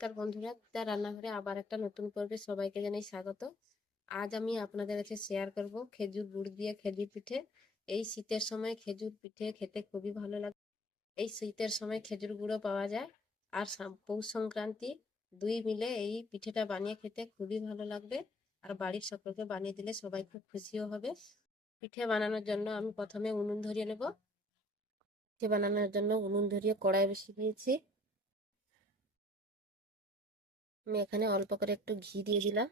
নমস্কার বন্ধুরা, তার রান্নাঘরে আবার একটা নতুন পর্বে সবাইকে জানাই স্বাগত। আজ আমি আপনাদের কাছে শেয়ার করব খেজুর গুড় দিয়ে খেজুর পিঠে। এই শীতের সময় খেজুর পিঠে খেতে খুবই ভালো লাগে। এই শীতের সময় খেজুর গুড়ও পাওয়া যায়, আর পৌষ সংক্রান্তি দুই মিলে এই পিঠেটা বানিয়ে খেতে খুবই ভালো লাগবে। আর বাড়ির সকলকে বানিয়ে দিলে সবাই খুব খুশিও হবে। পিঠে বানানোর জন্য আমি প্রথমে উনুন ধরিয়ে নেব। পিঠে বানানোর জন্য উনুন ধরিয়ে কড়াই বসিয়ে দিয়েছি। আমি এখানে অল্প করে একটু ঘি দিয়ে দিলাম।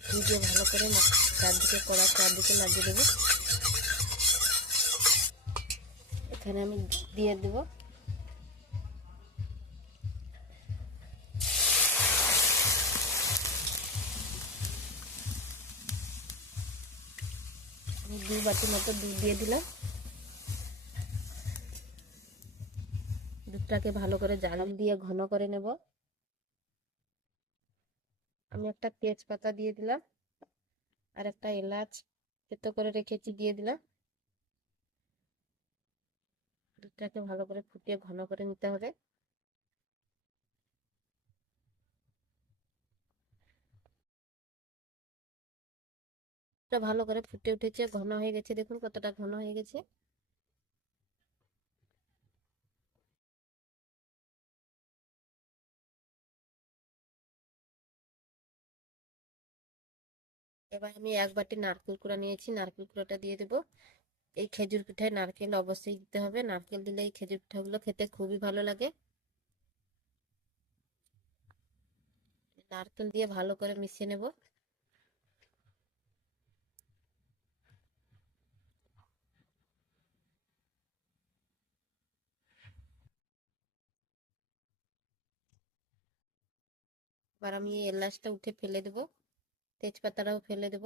ঘি দিয়ে ভালো করে চারদিকে কড়া চারদিকে লাগিয়ে দেবো। এখানে আমি দিয়ে দেবো আমি 2 বাটি মতো দুধ দিয়ে দিলাম। দুধটাকে ভালো করে জাল দিয়ে ঘন করে নেব। আমি একটা তেজপাতা দিয়ে দিলাম, আর একটা এলাচ থেতো করে রেখেছি দিয়ে দিলাম। দুধটাকে ভালো করে ফুটিয়ে ঘন করে নিতে হবে। এটা ভালো করে ফুটে উঠেছে, ঘন হয়ে গেছে, দেখুন কতটা ঘন হয়ে গেছে। এবার আমি 1 বাটি নারকেল কুড়া নিয়েছি, নারকেল কুড়াটা দিয়ে দেবো। এই খেজুর পিঠায় নারকেল অবশ্যই দিতে হবে, নারকেল দিলে এই খেজুর পিঠাগুলো খেতে খুবই ভালো লাগে। নারকেল দিয়ে ভালো করে মিশিয়ে নেব। এবার আমি এই এলাচটা উঠে ফেলে দেব, তেজপাতাটাও ফেলে দেব।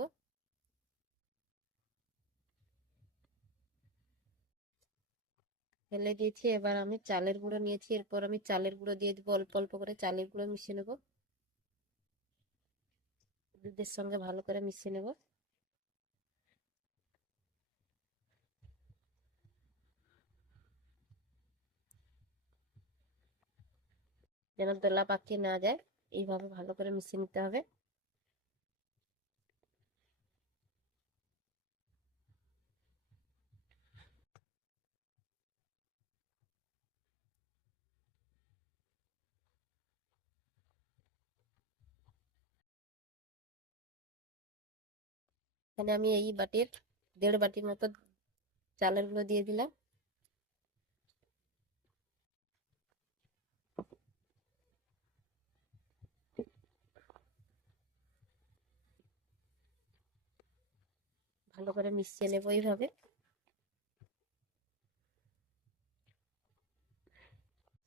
ফেলে দিয়েছি। এবার আমি চালের গুঁড়ো নিয়েছি, এরপর আমি চালের গুঁড়ো দিয়ে দেবো। অল্প অল্প করে চালের গুঁড়ো মিশিয়ে নেব, দুধের সঙ্গে ভালো করে মিশিয়ে নেব। যেন দলা পাকিয়ে না যায়, এইভাবে ভালো করে মিশিয়ে নিতে হবে। এখানে আমি এই বাটির 1.5 বাটির মতো চালের গুঁড়ো দিয়ে দিলাম। ভালো করে মিশিয়ে নেব এইভাবে।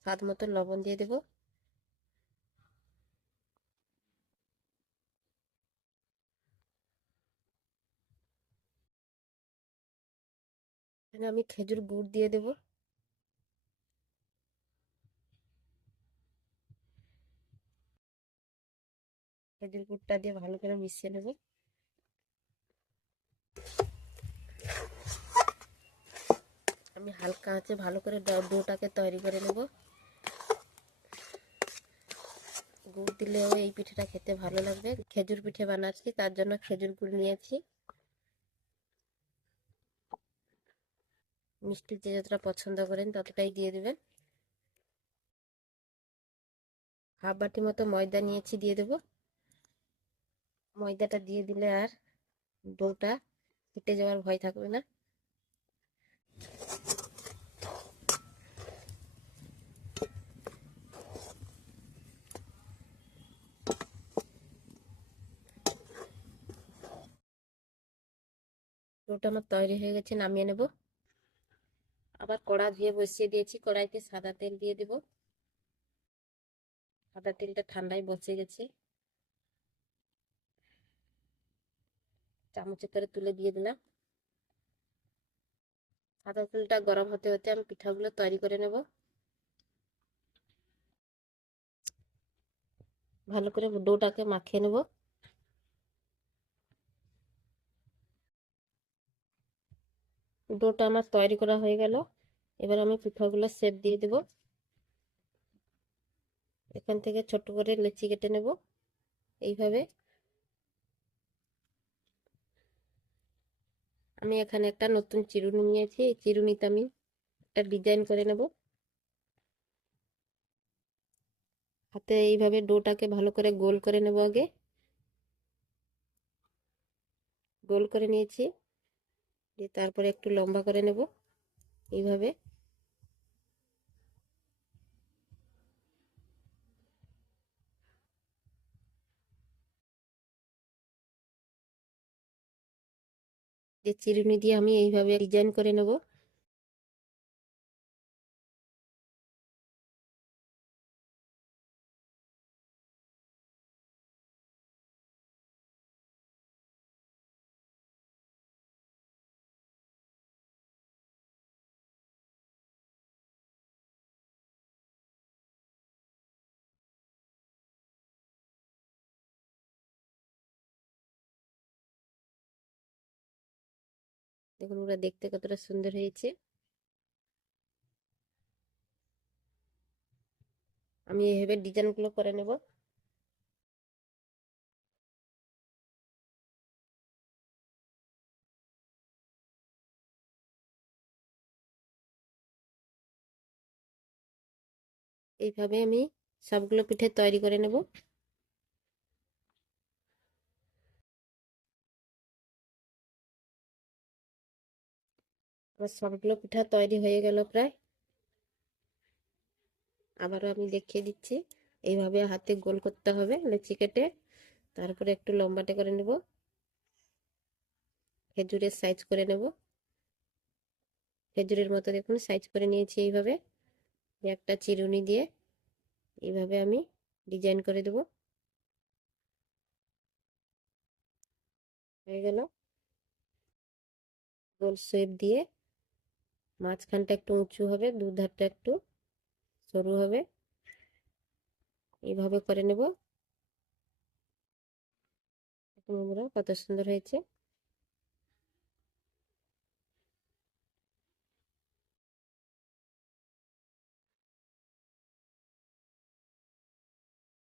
স্বাদ মতো লবণ দিয়ে দেব। এখানে আমি খেজুর গুড় দিয়ে দেব। খেজুর গুড়টা দিয়ে ভালো করে মিশিয়ে নেব। আমি হালকা আঁচে ভালো করে ডোটাকে তৈরি করে নেব। গুড় দিলেও এই পিঠেটা খেতে ভালো লাগবে। খেজুর পিঠে বানাচ্ছি, তার জন্য খেজুর গুড় নিয়েছি। মিষ্টি যে যতটা পছন্দ করেন ততটাই দিয়ে দেবেন। 1/2 বাটি মতো ময়দা নিয়েছি, দিয়ে দেব। ময়দাটা দিয়ে দিলে আর ডোটা ফেটে যাওয়ার ভয় থাকবে না। ডোটা আমার তৈরি হয়ে গেছে, নামিয়ে নেব। আবার কড়া ধুয়ে বসিয়ে দিয়েছি, কড়াইতে সাদা তেল দিয়ে দেব। সাদা তেলটা ঠান্ডায় বসে গেছে, চামচে করে তুলে দিয়ে দিলাম। সাদা তেলটা গরম হতে হতে আমি পিঠাগুলো তৈরি করে নেব। ভালো করে ডোটাকে মাখিয়ে নেব। ডোটা আমার তৈরি করা হয়ে গেল। এবার আমি পিঠাগুলো শেপ দিয়ে দেব। মাঝখান থেকে ছোট করে লেচি কেটে নেব এইভাবে। আমি এখানে একটা নতুন চিরুনি নিয়েছি, এই চিরুনিতে আমি একটা ডিজাইন করে নেব। হাতে এইভাবে ডোটাকে ভালো করে গোল করে নেব। আগে গোল করে নিয়েছি, তারপরে একটু লম্বা করে নেব এইভাবে। যে চিরুনি দিয়ে আমি এইভাবে ডিজাইন করে নেব। দেখুন ওরা দেখতে কতটা সুন্দর হয়েছে। আমি এইভাবে ডিজাইনগুলো করে নেব। এইভাবে আমি সবগুলো পিঠে তৈরি করে নেব। আমার সবগুলো পিঠা তৈরি হয়ে গেল প্রায়। আবারও আমি দেখিয়ে দিচ্ছি, এইভাবে হাতে গোল করতে হবে লেচি কেটে, তারপরে একটু লম্বাটে করে নেব, খেজুরের সাইজ করে নেব। খেজুরের মতো দেখুন সাইজ করে নিয়েছি। এইভাবে একটা চিরুনি দিয়ে এইভাবে আমি ডিজাইন করে দেব। হয়ে গেল। গোল শেপ দিয়ে মাঝখানটা একটু উঁচু হবে, দুধারটা একটু সরু হবে, এইভাবে করে নেব। বন্ধুরা কত সুন্দর হয়েছে।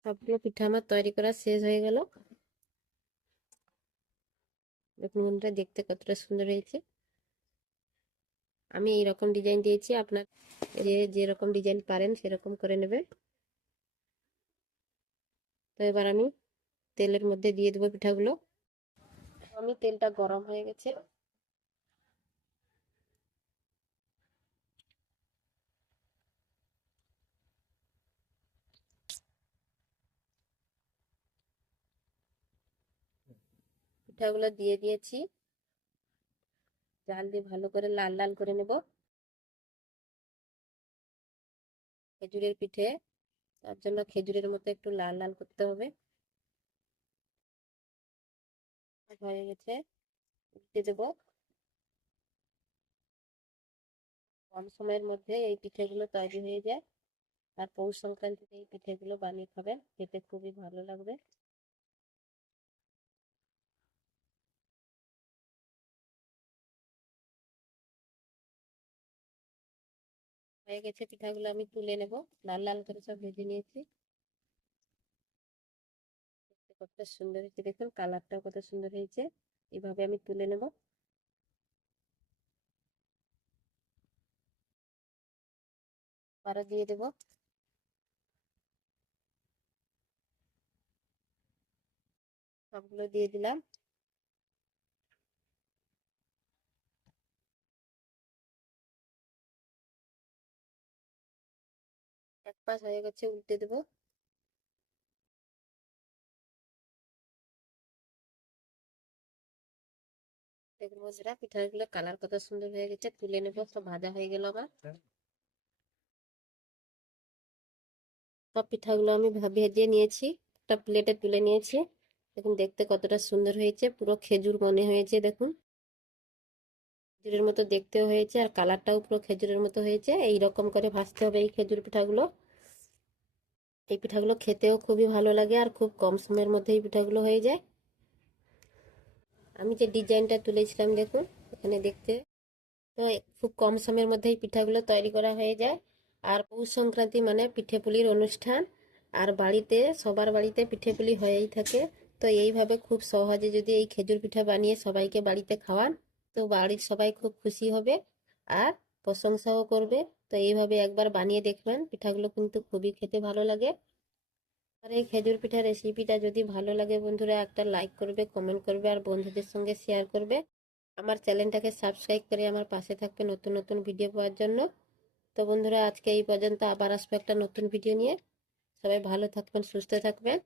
সবগুলো পিঠা আমার তৈরি করা শেষ হয়ে গেল। দেখুন বন্ধুরা দেখতে কতটা সুন্দর হয়েছে। আমি এইরকম ডিজাইন দিয়েছি, আপনার যেরকম ডিজাইন পারেন সেরকম করে নেবে। তো এবার আমি তেলের মধ্যে দিয়ে দেবো পিঠাগুলো। আমি তেলটা গরম হয়ে গেছে, পিঠাগুলো দিয়ে দিয়েছি। জাল দিয়ে ভালো করে লাল লাল করে নেব। খেজুরের পিঠে, তার জন্য খেজুরের মতো একটু লাল লাল করতে হবে। হয়ে গেছে, উল্টে দেবো। কম সময়ের মধ্যে এই পিঠেগুলো তৈরি হয়ে যায়। আর পৌষ সংক্রান্তিতে এই পিঠেগুলো বানিয়ে খাবেন, খেতে খুবই ভালো লাগবে। হয়ে গেছে, পিঠাগুলো আমি তুলে নেব। লাল লাল করে সব ভেজে নিয়েছি। কত সুন্দর হয়েছে দেখুন, কালারটাও কত সুন্দর হয়েছে। এইভাবে আমি তুলে নেব। আরো দিয়ে দেব। সবগুলো দিয়ে দিলাম। এক পাশ হয়ে গেছে, উল্টে দেব। দেখুন বন্ধুরা পিঠাগুলো কালার কত সুন্দর হয়ে গেছে। তুলে নেব, সব ভাজা হয়ে গেল। আবার সব পিঠাগুলো আমি ভেজে নিয়েছি, একটা প্লেটে তুলে নিয়েছি। দেখুন দেখতে কতটা সুন্দর হয়েছে, পুরো খেজুর মনে হয়েছে। দেখুন খেজুরের মতো দেখতেও হয়েছে, আর কালারটাও পুরো খেজুরের মতো হয়েছে। এই রকম করে ভাজতে হবে এই খেজুর পিঠাগুলো। এই পিঠাগুলো খেতেও খুবই ভালো লাগে, আর খুব কম সময়ের মধ্যে এই পিঠাগুলো হয়ে যায়। আমি যে ডিজাইনটা তুলেছিলাম দেখুন এখানে দেখতে, তো খুব কম সময়ের মধ্যে এই পিঠাগুলো তৈরি করা হয়ে যায়। আর পৌষ সংক্রান্তি মানে পিঠে পুলির অনুষ্ঠান। আর বাড়িতে সবার বাড়িতে পিঠেপুলি হয়েই থাকে। তো এইভাবে খুব সহজে যদি এই খেজুর পিঠা বানিয়ে সবাইকে বাড়িতে খাওয়ান, তো বাড়ির সবাই খুব খুশি হবে আর প্রশংসাও করবে। তো এইভাবে একবার বানিয়ে দেখবেন, পিঠাগুলো কিন্তু খুবই খেতে ভালো লাগে। আর এই খেজুর পিঠা রেসিপিটা যদি ভালো লাগে বন্ধুরা, একটা লাইক করবে, কমেন্ট করবে আর বন্ধুদের সঙ্গে শেয়ার করবে। আমার চ্যানেলটাকে সাবস্ক্রাইব করে আমার পাশে থাকবে নতুন নতুন ভিডিও পাওয়ার জন্য। তো বন্ধুরা, আজকে এই পর্যন্ত, আবার আসবো একটা নতুন ভিডিও নিয়ে। সবাই ভালো থাকবেন, সুস্থ থাকবেন।